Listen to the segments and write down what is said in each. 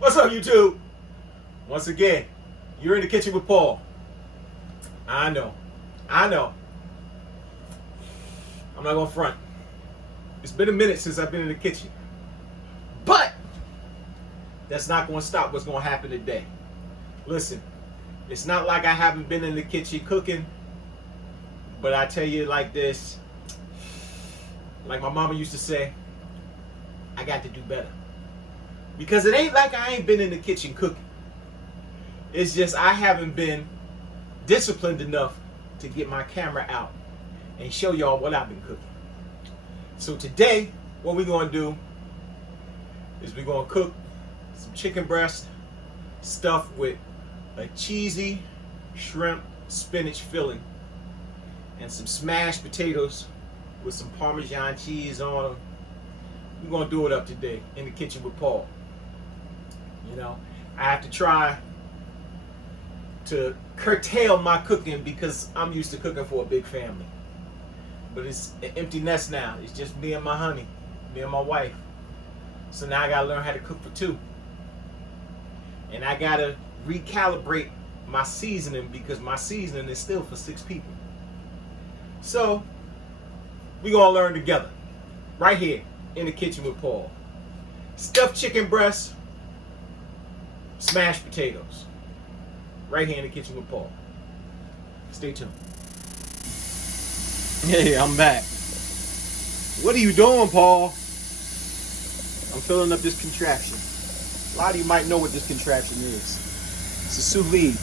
What's up, YouTube? Once again, you're in the kitchen with Paul. I know. I'm not gonna front. It's been a minute since I've been in the kitchen. But that's not gonna stop what's gonna happen today. Listen, it's not like I haven't been in the kitchen cooking, but I tell you like this, like my mama used to say, I got to do better. Because it ain't like I ain't been in the kitchen cooking. It's just I haven't been disciplined enough to get my camera out and show y'all what I've been cooking. So today, what we're gonna do is we're gonna cook some chicken breast stuffed with a cheesy shrimp spinach filling and some smashed potatoes with some Parmesan cheese on them. We're gonna do it up today in the kitchen with Paul. You know, I have to try to curtail my cooking because I'm used to cooking for a big family. But it's an empty nest now. It's just me and my honey, me and my wife. So now I gotta learn how to cook for two. And I gotta recalibrate my seasoning because my seasoning is still for 6 people. So we're gonna learn together, right here in the kitchen with Paul. Stuffed chicken breast, smashed potatoes, right here in the kitchen with Paul. Stay tuned. Hey, I'm back. What are you doing, Paul? I'm filling up this contraption. A lot of you might know what this contraption is. It's a sous vide.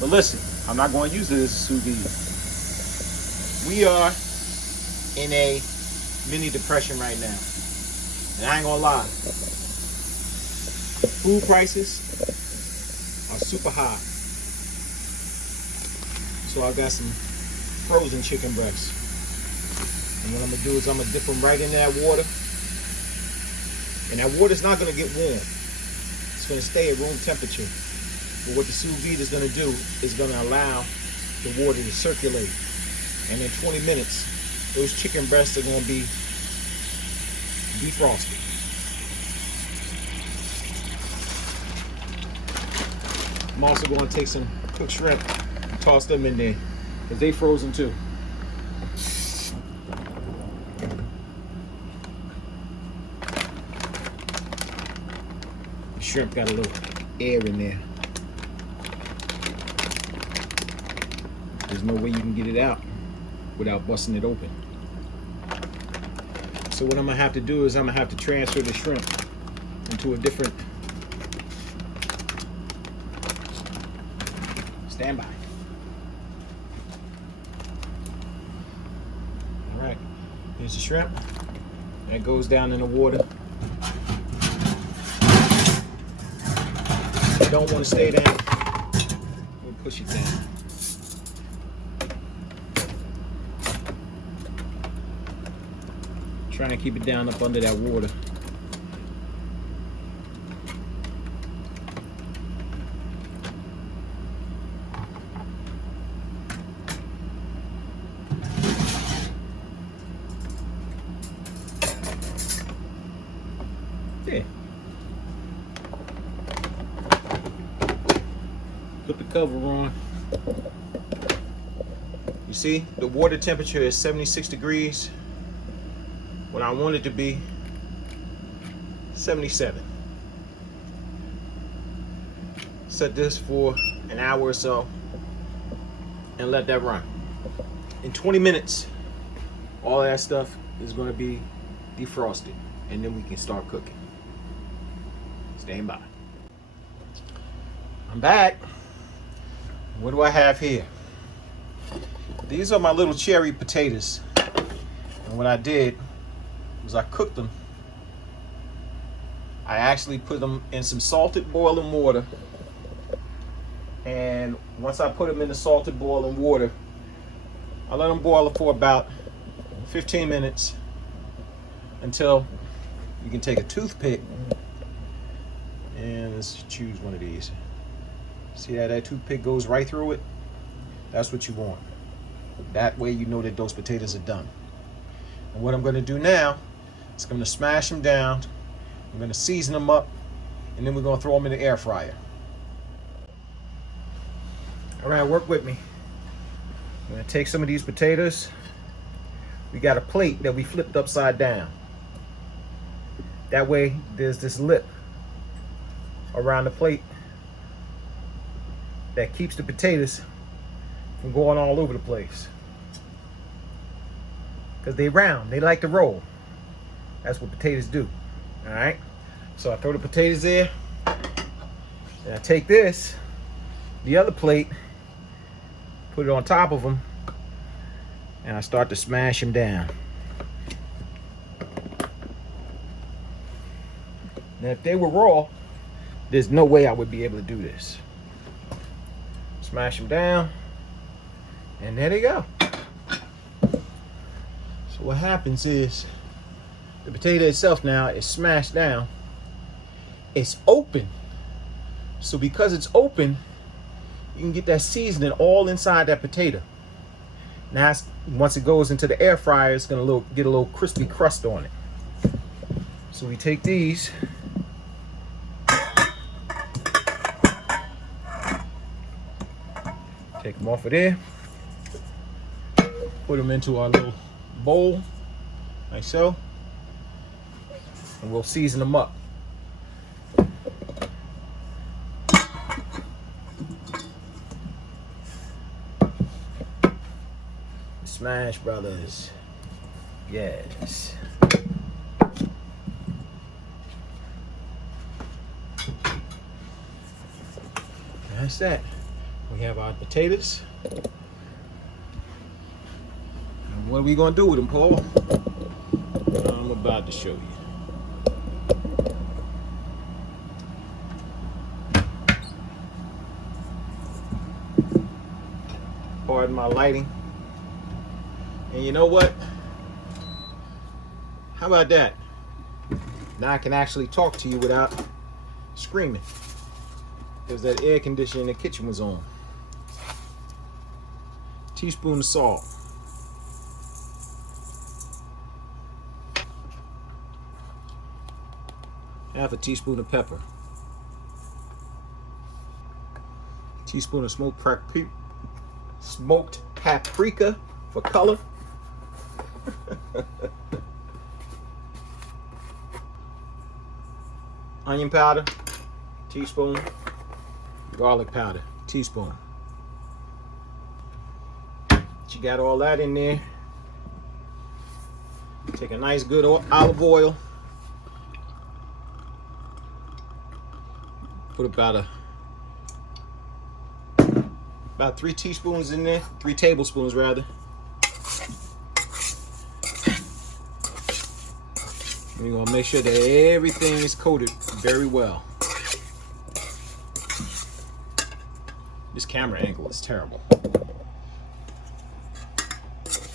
But listen, I'm not going to use it as a sous vide. We are in a mini depression right now. And I ain't gonna lie. Food prices are super high. So I got some frozen chicken breasts. And what I'm gonna do is I'm gonna dip them right in that water. And that water's not gonna get warm. It's gonna stay at room temperature. But what the sous vide is gonna do is gonna allow the water to circulate. And in 20 minutes, those chicken breasts are gonna be defrosted. I'm also going to take some cooked shrimp and toss them in there because they frozen too. The shrimp got a little air in there. There's no way you can get it out without busting it open. So what I'm going to have to do is I'm going to have to transfer the shrimp into a different standby. All right, here's the shrimp. That goes down in the water. You don't want to stay down. We'll push it down. Trying to keep it down up under that water. There. Put the cover on. You see, the water temperature is 76 degrees. What I want it to be 77. Set this for an hour or so and let that run. In 20 minutes, all that stuff is going to be defrosted and then we can start cooking. Stand by. I'm back. What do I have here? These are my little cherry potatoes. And what I did was I cooked them. I actually put them in some salted boiling water. And once I put them in the salted boiling water, I let them boil for about 15 minutes until you can take a toothpick and let's choose one of these. See how that toothpick goes right through it? That's what you want. That way you know that those potatoes are done. And what I'm going to do now is I'm going to smash them down. I'm going to season them up and then we're gonna throw them in the air fryer. All right, work with me. I'm gonna take some of these potatoes. We got a plate that we flipped upside down. That way, there's this lip around the plate that keeps the potatoes from going all over the place. Because they round, they like to roll. That's what potatoes do. All right, so I throw the potatoes there, and I take this, the other plate, put it on top of them, and I start to smash them down. Now, if they were raw, there's no way I would be able to do this. Smash them down, and there they go. So what happens is, the potato itself now is smashed down. It's open. So because it's open, you can get that seasoning all inside that potato. Now, once it goes into the air fryer, it's gonna get a little crispy crust on it. So we take these, take them off of there, put them into our little bowl, like so, and we'll season them up. Smash Brothers, yes. That's that. We have our potatoes. And what are we gonna do with them, Paul? I'm about to show you. Pardon my lighting. And you know what? How about that? Now I can actually talk to you without screaming, because that air conditioner in the kitchen was on. Teaspoon of salt. Half a teaspoon of pepper. Teaspoon of smoked paprika for color. Onion powder, teaspoon. Garlic powder, teaspoon. You got all that in there. Take a nice good olive oil. Put about 3 teaspoons in there, 3 tablespoons rather. We're gonna make sure that everything is coated very well. This camera angle is terrible.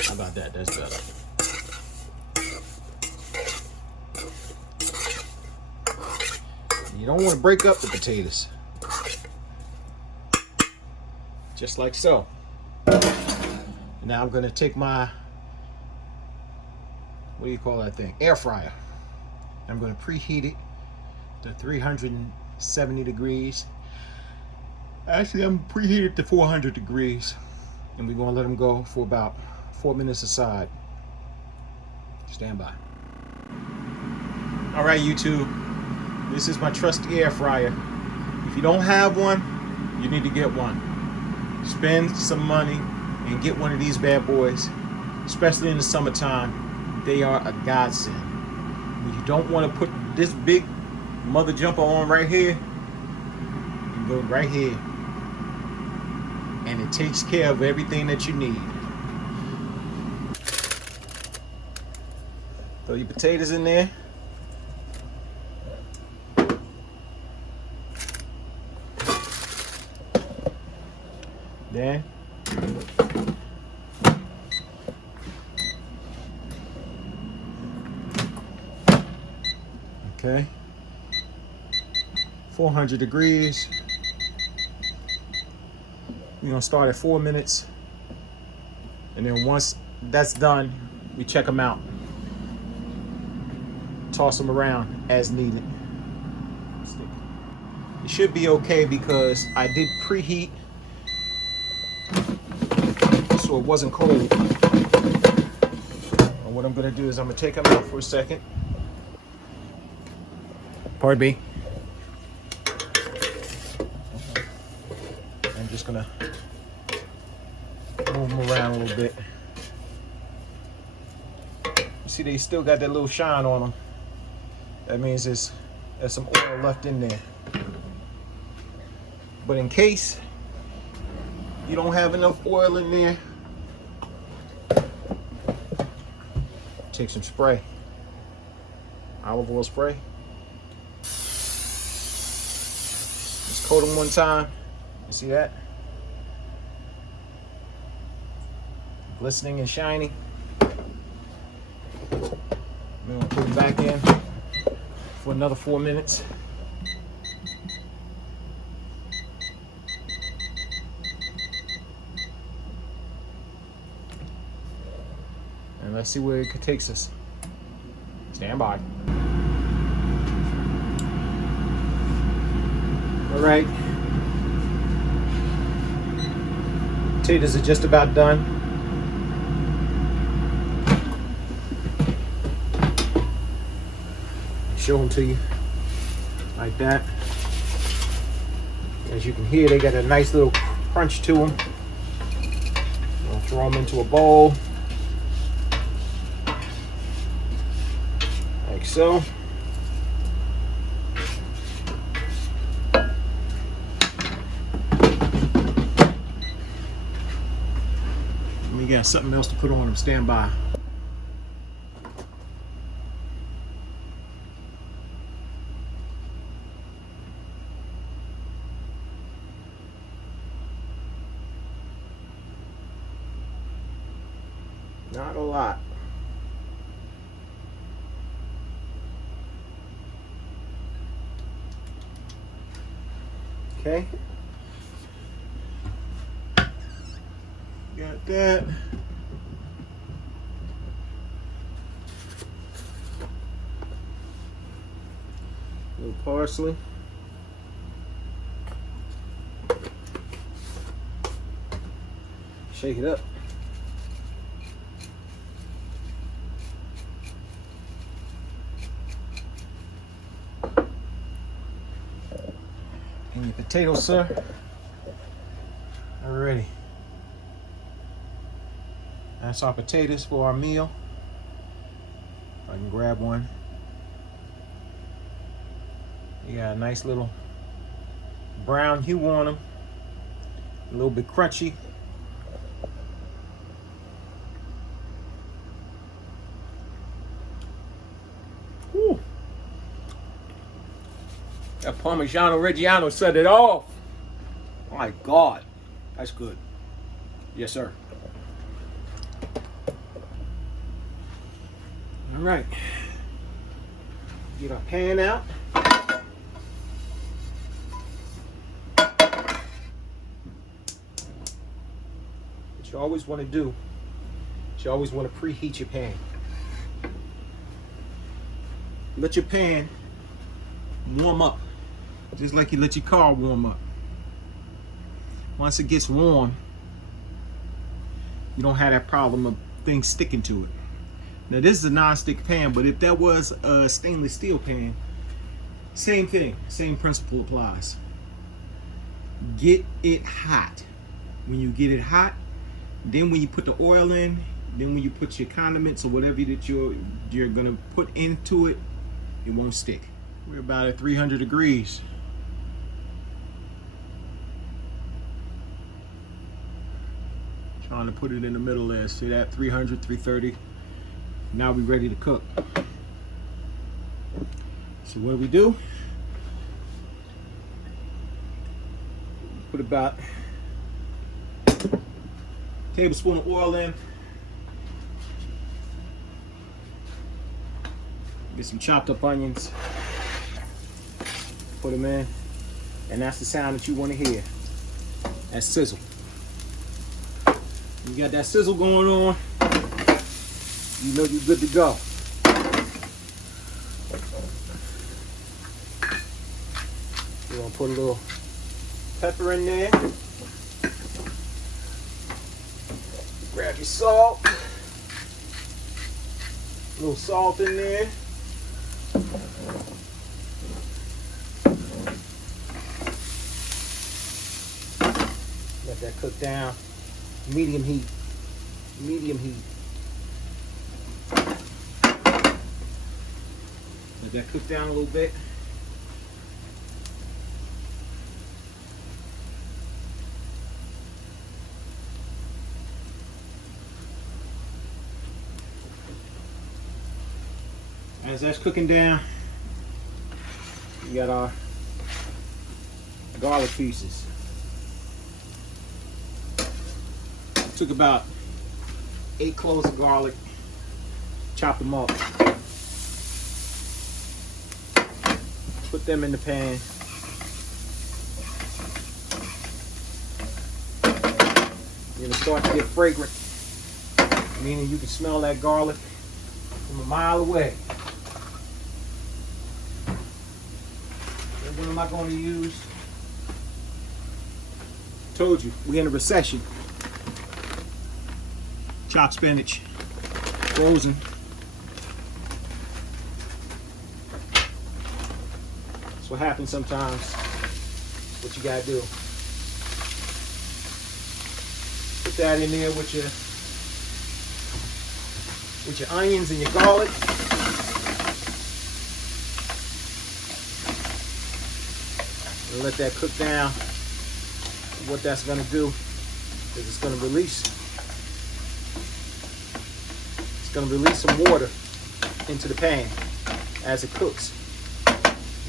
How about that? That's better. You don't want to break up the potatoes. Just like so. Now I'm gonna take my, what do you call that thing? Air fryer. I'm going to preheat it to 370 degrees. Actually, I'm preheated to 400 degrees. And we're going to let them go for about 4 minutes aside. Stand by. All right, YouTube. This is my trusty air fryer. If you don't have one, you need to get one. Spend some money and get one of these bad boys. Especially in the summertime, they are a godsend. You don't want to put this big mother jumper on right here. You go right here, and it takes care of everything that you need. Throw your potatoes in there. Then okay, 400 degrees. We're gonna start at 4 minutes, and then once that's done, we check them out, toss them around as needed. It should be okay because I did preheat, so it wasn't cold. And what I'm gonna do is I'm gonna take them out for a second. Pardon me. I'm just gonna move them around a little bit. You see, they still got that little shine on them. That means there's some oil left in there. But in case you don't have enough oil in there, take some spray, olive oil spray. Just coat them one time. You see that? Glistening and shiny. We're gonna put it back in for another 4 minutes. And let's see where it takes us. Stand by. All right. Potatoes are just about done. Show them to you like that. As you can hear, they got a nice little crunch to them. I'll throw them into a bowl. Like so. We got something else to put on them. Stand by. Not a lot. Okay. Got that. A little parsley. Shake it up. And your potatoes, sir. Alrighty. That's our potatoes for our meal. I can grab one. You got a nice little brown hue on them. A little bit crunchy. Whew. That Parmigiano Reggiano set it off. My God, that's good. Yes, sir. All right. Get our pan out. What you always want to do, you always want to preheat your pan. Let your pan warm up, just like you let your car warm up. Once it gets warm, you don't have that problem of things sticking to it. Now this is a non-stick pan, but if that was a stainless steel pan, same thing, same principle applies. Get it hot. When you get it hot, then when you put the oil in, then when you put your condiments or whatever that you're gonna put into it, it won't stick. We're about at 300 degrees. Trying to put it in the middle there. See that? 300, 330. Now we're ready to cook. So what do? Put about a tablespoon of oil in. Get some chopped up onions. Put them in. And that's the sound that you want to hear. That sizzle. You got that sizzle going on, you know you're good to go. We're gonna put a little pepper in there. Grab your salt. A little salt in there. Let that cook down. Medium heat. Medium heat. Let that cook down a little bit. As that's cooking down, we got our garlic pieces. Took about 8 cloves of garlic, chopped them up, put them in the pan. You're gonna start to get fragrant, meaning you can smell that garlic from a mile away. And what am I going to use? Told you, we're in a recession. Chopped spinach, frozen. That's what happens sometimes. What you gotta do. Put that in there with your onions and your garlic. And let that cook down. What that's gonna do is it's gonna release some water into the pan as it cooks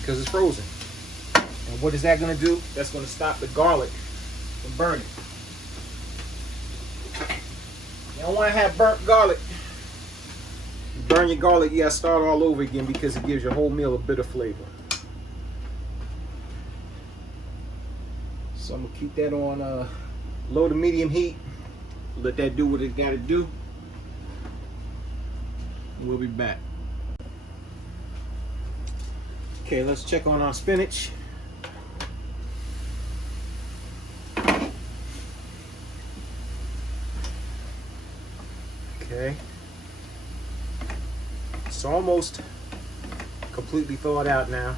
because it's frozen. And what is that going to do? That's going to stop the garlic from burning. You don't want to have burnt garlic. You burn your garlic, you got to start all over again because it gives your whole meal a bit of flavor. So I'm going to keep that on low to medium heat. Let that do what it got to do. We'll be back. Okay, let's check on our spinach. Okay. It's almost completely thawed out now.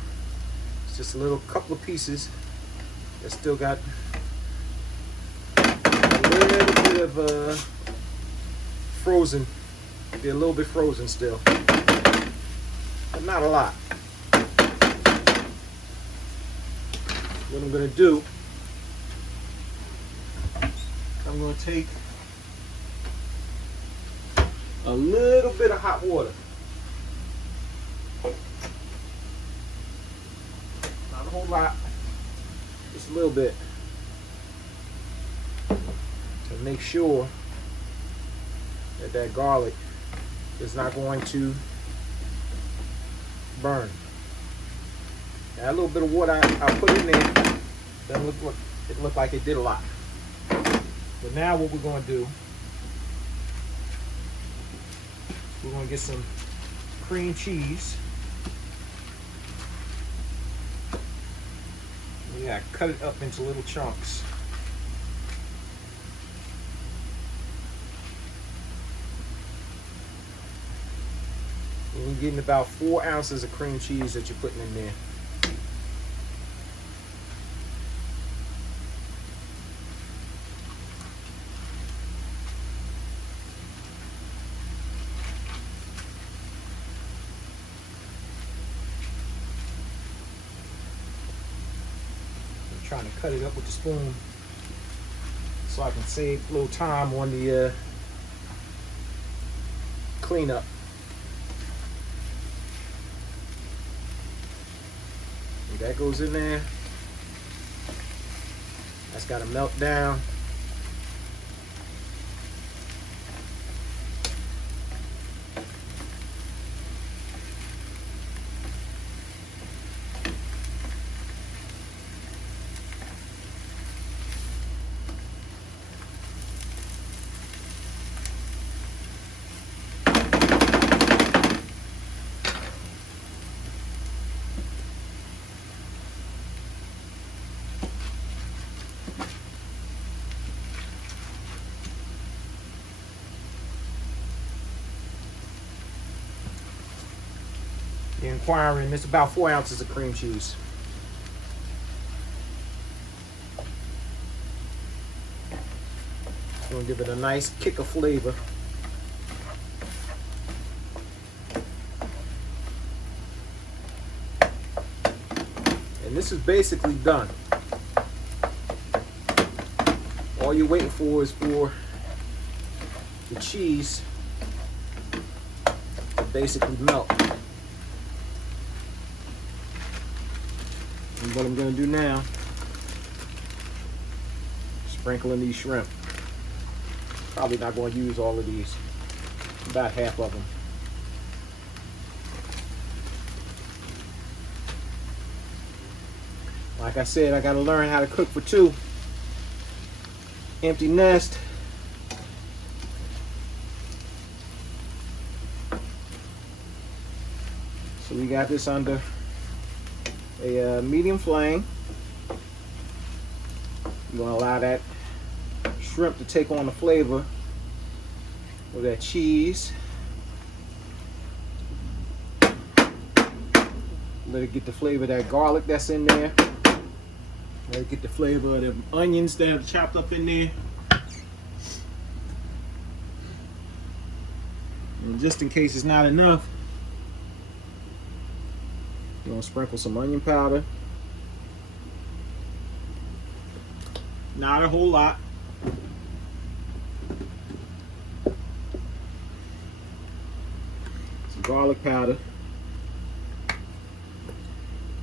It's just a little couple of pieces that still got a little bit of frozen. They're a little bit frozen still, but not a lot. What I'm going to do, I'm going to take a little bit of hot water. Not a whole lot, just a little bit, to make sure that garlic is not going to burn. Now, a little bit of water I put in there doesn't look like it did a lot. But now what we're going to do, we're going to get some cream cheese. We got to cut it up into little chunks. You're getting about 4 ounces of cream cheese that you're putting in there. I'm trying to cut it up with the spoon so I can save a little time on the cleanup. That goes in there. That's got to melt down. inquiring, it's about 4 ounces of cream cheese. Gonna give it a nice kick of flavor. And this is basically done. All you're waiting for is for the cheese to basically melt. And what I'm going to do now, sprinkle in these shrimp. Probably not going to use all of these, about half of them. Like I said, I got to learn how to cook for two. Empty nest. So we got this under a medium flame. You're going to allow that shrimp to take on the flavor of that cheese. Let it get the flavor of that garlic that's in there. Let it get the flavor of the onions that are chopped up in there. And just in case it's not enough, you're gonna sprinkle some onion powder. Not a whole lot. Some garlic powder.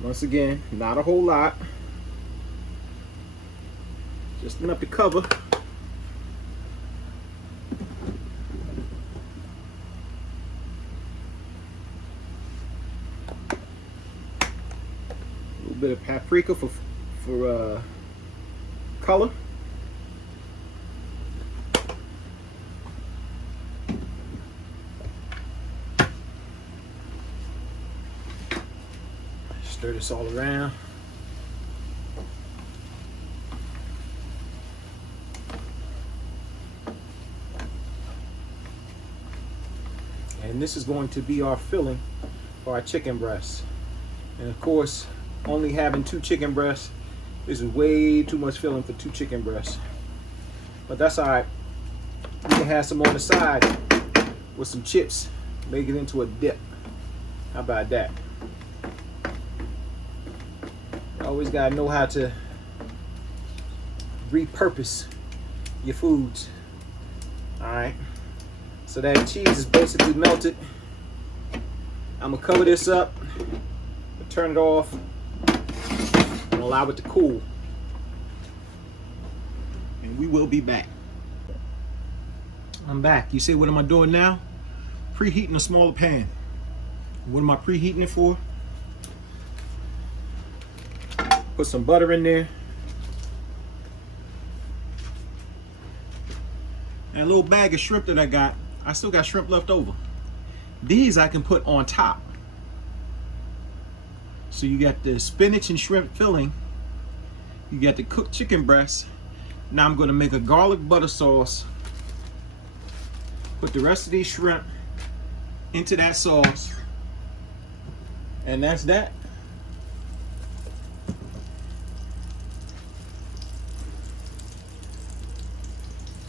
Once again, not a whole lot. Just enough to cover. A little bit of paprika for color. Stir this all around. And this is going to be our filling for our chicken breasts. And of course, only having 2 chicken breasts, this is way too much filling for 2 chicken breasts. But that's all right. You can have some on the side with some chips. Make it into a dip. How about that? You always gotta know how to repurpose your foods. All right. So that cheese is basically melted. I'm gonna cover this up, turn it off, and allow it to cool. And we will be back. I'm back. You say, what am I doing now? Preheating a smaller pan. What am I preheating it for? Put some butter in there. And a little bag of shrimp that I got. I still got shrimp left over. These I can put on top. So you got the spinach and shrimp filling. You got the cooked chicken breast. Now I'm going to make a garlic butter sauce. Put the rest of these shrimp into that sauce. And that's that.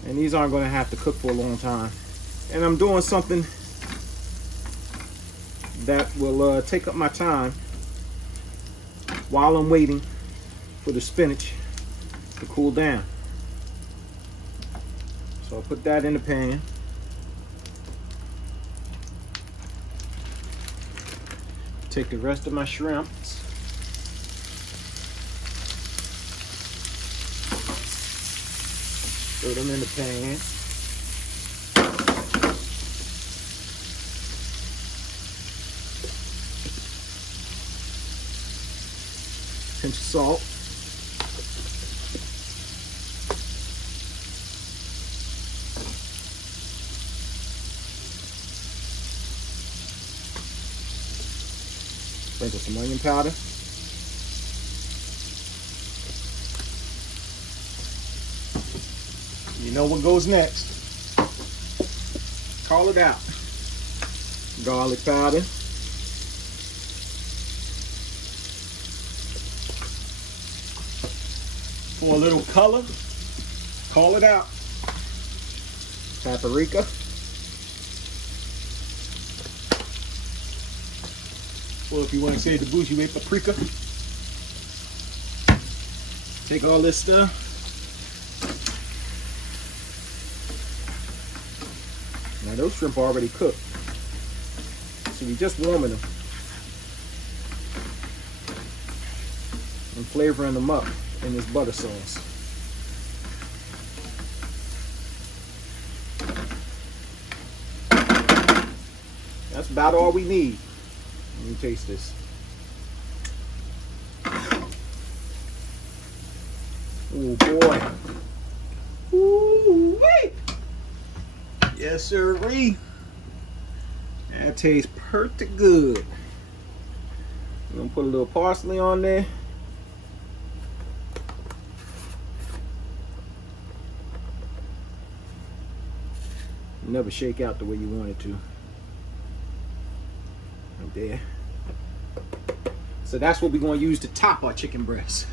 And these aren't going to have to cook for a long time. And I'm doing something that will take up my time while I'm waiting for the spinach to cool down. So I'll put that in the pan. Take the rest of my shrimps. Throw them in the pan. Pinch of salt. Sprinkle some onion powder. You know what goes next. Call it out. Garlic powder. For a little color, call it out. Paprika. Or if you want to say it the bougie way, paprika. Take all this stuff. Now those shrimp are already cooked. So we're just warming them. And flavoring them up in this butter sauce. That's about all we need. Let me taste this. Oh boy. Ooh wee. Yes sirree. That tastes pretty good. I'm gonna put a little parsley on there. Never shake out the way you want it to. Right there. So that's what we're going to use to top our chicken breast.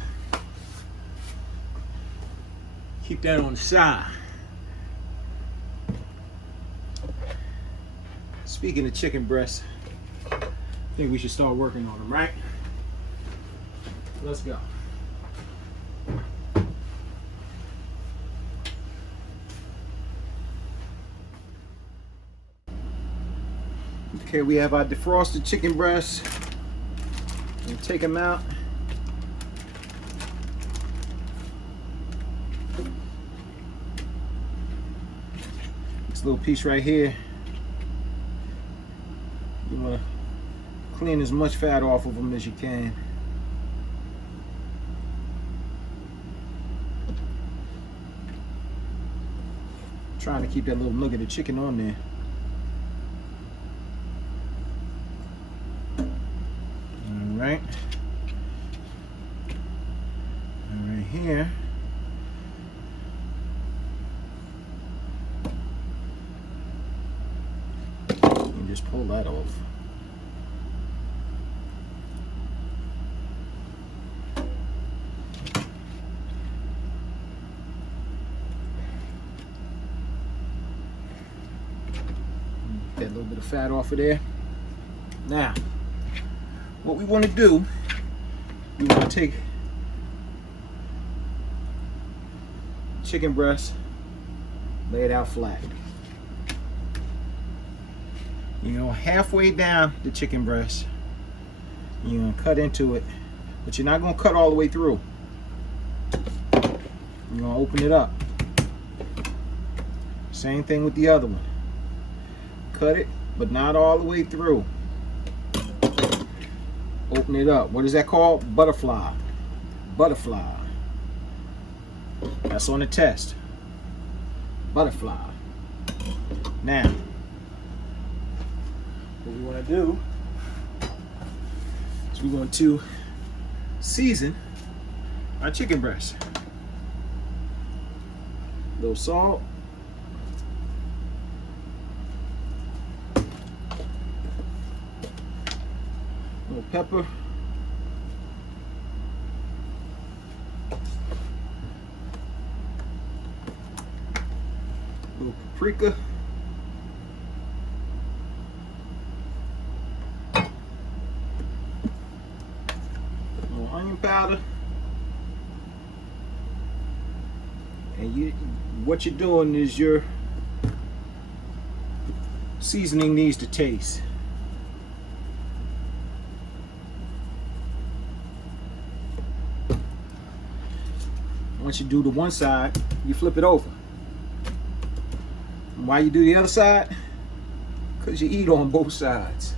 Keep that on the side. Speaking of chicken breasts, I think we should start working on them, right? Let's go. Okay, we have our defrosted chicken breasts. We'll take them out. This little piece right here, you want to clean as much fat off of them as you can. Trying to keep that little nugget of chicken on there. Right here, and just pull that off. Get a little bit of fat off of there. Now, what we want to do, we want to take chicken breast, lay it out flat. You know, halfway down the chicken breast, you're going to cut into it, but you're not going to cut all the way through. You're going to open it up. Same thing with the other one. Cut it, but not all the way through. Open it up. What is that called? Butterfly. Butterfly. That's on the test. Butterfly. Now, what we want to do is we want to season our chicken breast. A little salt. A little pepper. A little paprika. A little onion powder. And what you're doing is your seasoning needs to taste. Once you do the one side, you flip it over. And why you do the other side? Because you eat on both sides.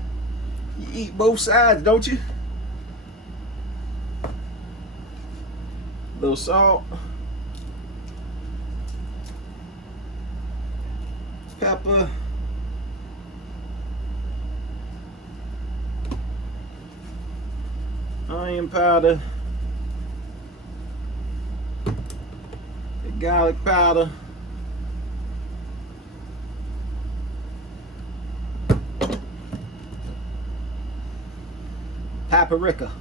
You eat both sides, don't you? A little salt. Pepper. Onion powder. Garlic powder. Paprika.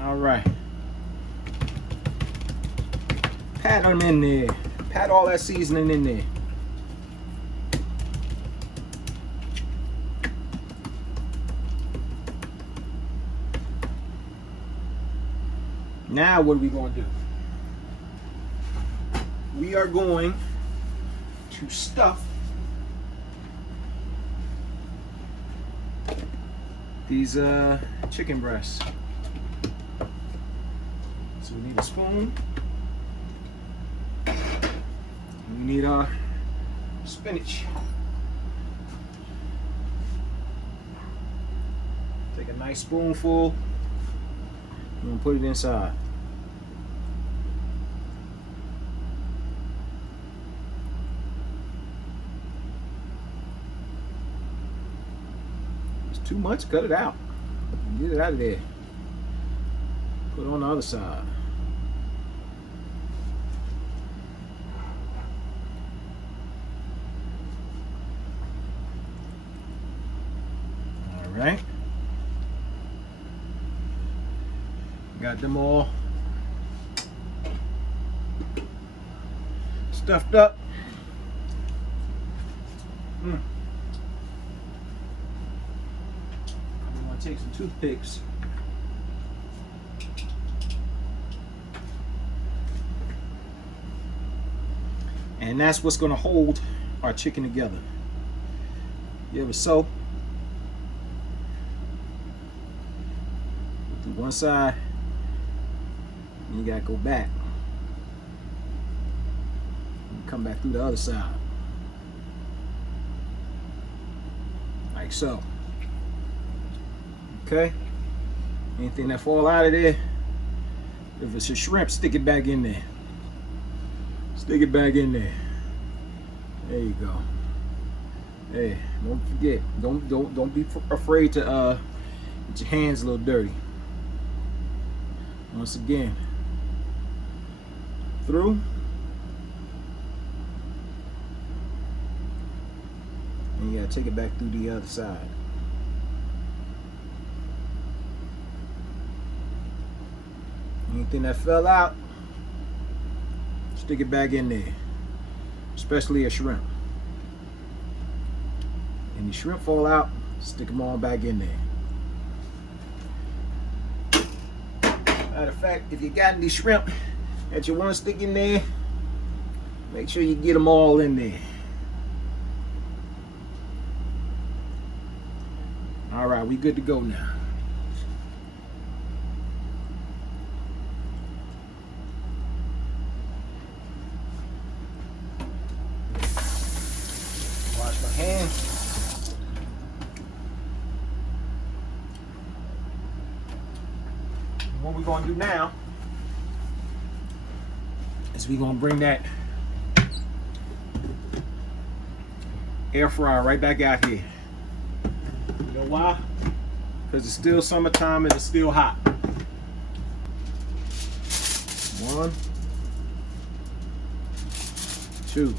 All right. Pat them in there. Pat all that seasoning in there. Now what are we going to do? We are going to stuff these chicken breasts. So we need a spoon. We need our spinach. Take a nice spoonful. I'm gonna put it inside. It's too much, cut it out. Get it out of there. Put it on the other side. All right. Got them all stuffed up. I'm gonna take some toothpicks. And that's what's gonna hold our chicken together. You ever sew? Do one side. You gotta go back and come back through the other side, like so. Okay, anything that fall out of there, if it's a shrimp, stick it back in there. Stick it back in there. There you go. Hey, don't forget, don't be afraid to get your hands a little dirty. Once again, through, and you gotta take it back through the other side. Anything that fell out, stick it back in there, especially a shrimp. And the shrimp fall out, stick them all back in there. Matter of fact, if you got any shrimp that you want to stick in there, make sure you get them all in there. All right, we good to go now. Wash my hands. What we're gonna do now is we're gonna bring that air fryer right back out here. You know why? Because it's still summertime and it's still hot. 1, 2.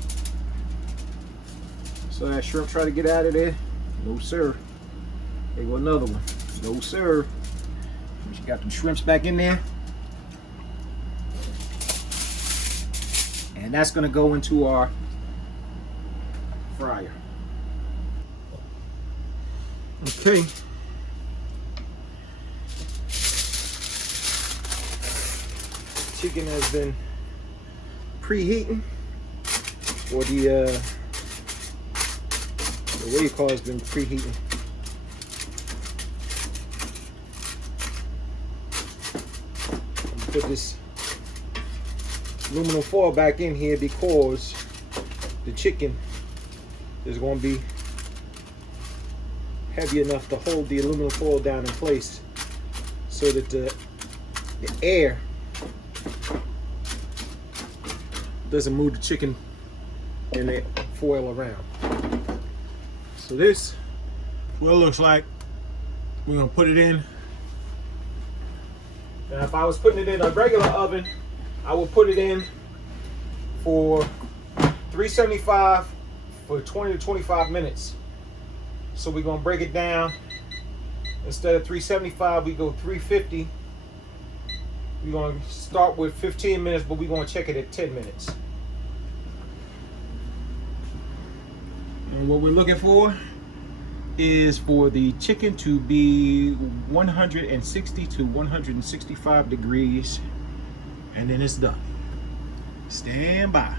So that shrimp try to get out of there? No sir. There go another one. No sir. You got them shrimps back in there. And that's gonna go into our fryer. Okay. Chicken has been preheating, or what do you call it, has been preheating. Put this aluminum foil back in here because the chicken is going to be heavy enough to hold the aluminum foil down in place so that the air doesn't move the chicken and the foil around. So this is what it looks like. We're going to put it in. Now, if I was putting it in a regular oven, I would put it in for 375 for 20 to 25 minutes. So we're gonna break it down. Instead of 375, we go 350. We're going to start with 15 minutes, but we're going to check it at 10 minutes. And what we're looking for is for the chicken to be 160 to 165 degrees, and then it's done. Stand by.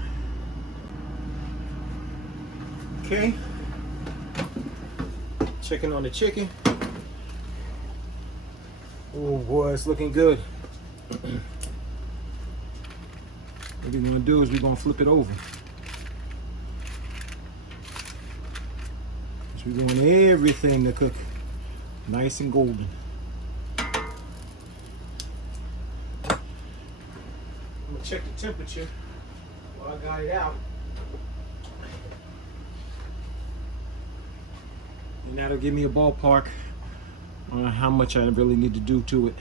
Okay. Checking on the chicken. Oh boy, it's looking good. What we're gonna do is we're gonna flip it over. So we want everything to cook nice and golden. I'm gonna check the temperature while I got it out. And that'll give me a ballpark on how much I really need to do to it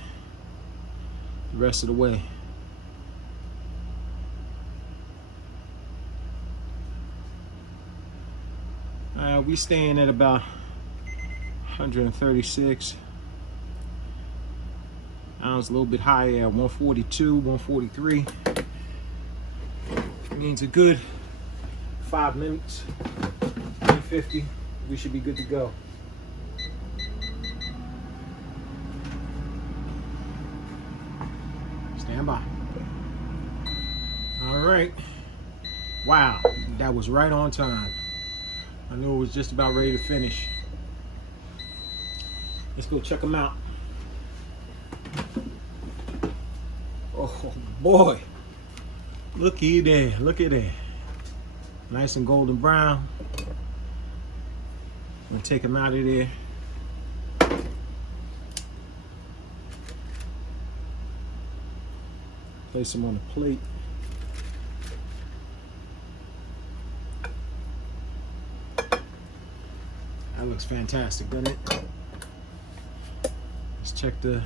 the rest of the way. We staying at about 136. I was a little bit higher at 142, 143. Means a good 5 minutes, 350. We should be good to go. Stand by. All right. Wow, that was right on time. I knew it was just about ready to finish. Let's go check them out. Oh boy. Looky there, look at that. Nice and golden brown. I'm gonna take them out of there. Place them on the plate. That looks fantastic, doesn't it? Let's check the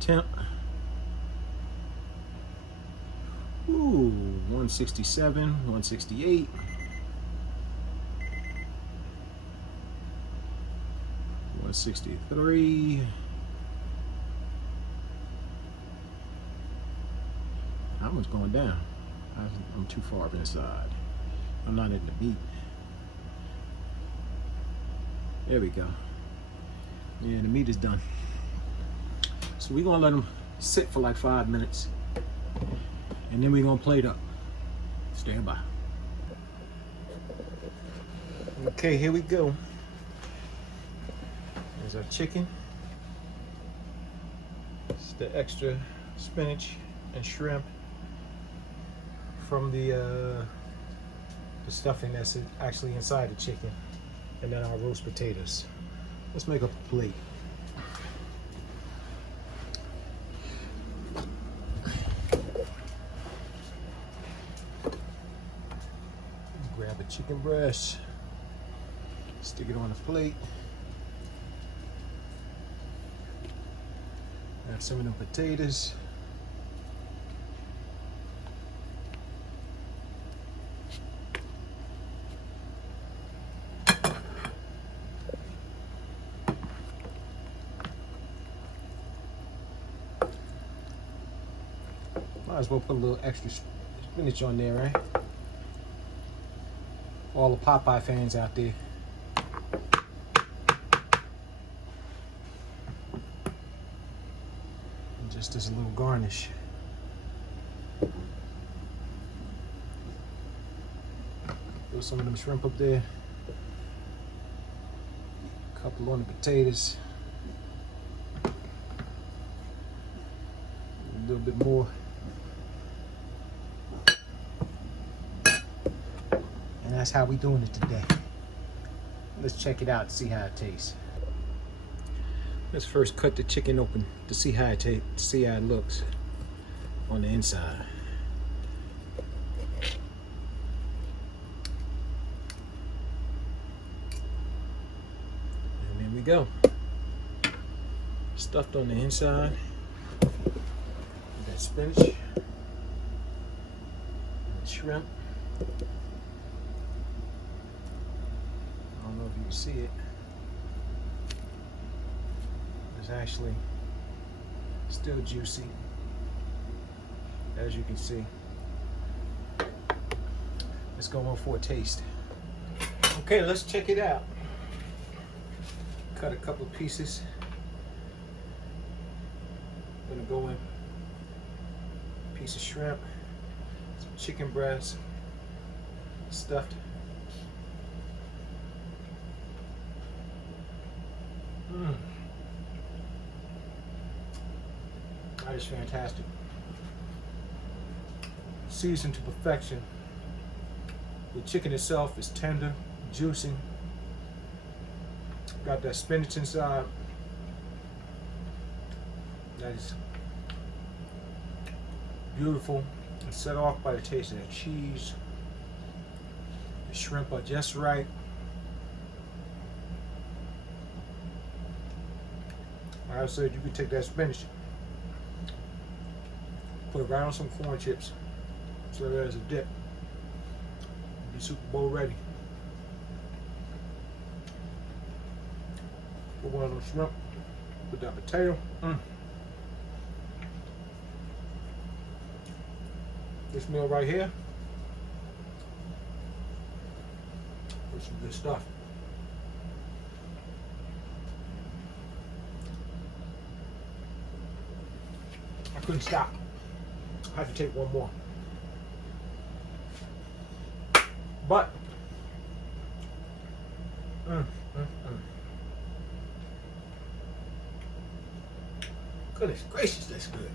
temp. Ooh, 167, 168. $163. That one's going down. I'm too far inside. I'm not in the meat. There we go. Yeah, the meat is done. So we're gonna let them sit for like 5 minutes, and then we're gonna plate up. Stand by. Okay, here we go. There's our chicken. It's the extra spinach and shrimp from the stuffing that's actually inside the chicken, and then our roast potatoes. Let's make up a plate. Grab a chicken breast, stick it on the plate. Add some of the potatoes. Might as well put a little extra spinach on there, right? All the Popeye fans out there. And just as a little garnish. Throw some of them shrimp up there. A couple on the potatoes. A little bit more. And that's how we doing it today. Let's check it out and see how it tastes. Let's first cut the chicken open to see how it looks on the inside. And there we go. Stuffed on the inside. We got spinach, and shrimp. I don't know if you can see it. There's actually Still juicy, as you can see. Let's go on for a taste. Okay, let's check it out. Cut a couple of pieces. Gonna go in piece of shrimp, some chicken breast, stuffed. That is fantastic. Seasoned to perfection. The chicken itself is tender, juicy. Got that spinach inside. That is beautiful. And set off by the taste of that cheese. The shrimp are just right. Like I said, you can take that spinach, put it right on some corn chips, serve it as a dip. Be Super Bowl ready. Put one of those shrimp, put that potato. This meal right here, with some good stuff. I couldn't stop. I had to take one more. But goodness gracious, that's good.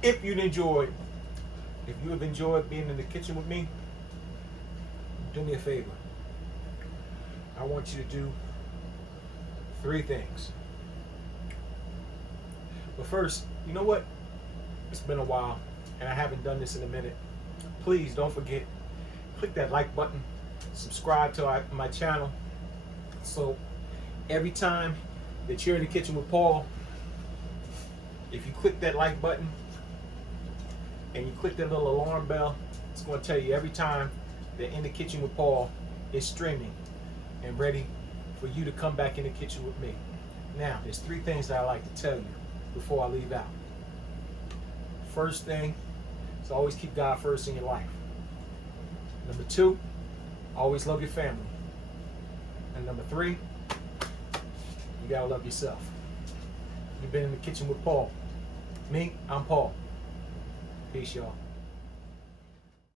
If you have enjoyed being in the kitchen with me, do me a favor. I want you to do 3 things. But first, you know what? It's been a while, and I haven't done this in a minute. Please don't forget, click that like button, subscribe to my channel, so every time that you're in the kitchen with Paul, if you click that like button and you click that little alarm bell, it's going to tell you every time that In the Kitchen with Paul is streaming and ready for you to come back in the kitchen with me. Now, there's 3 things that I like to tell you before I leave out. First thing is always keep God first in your life. Number 2, always love your family. And number 3, you gotta love yourself. You've been in the kitchen with Paul. Me, I'm Paul. Peace, y'all.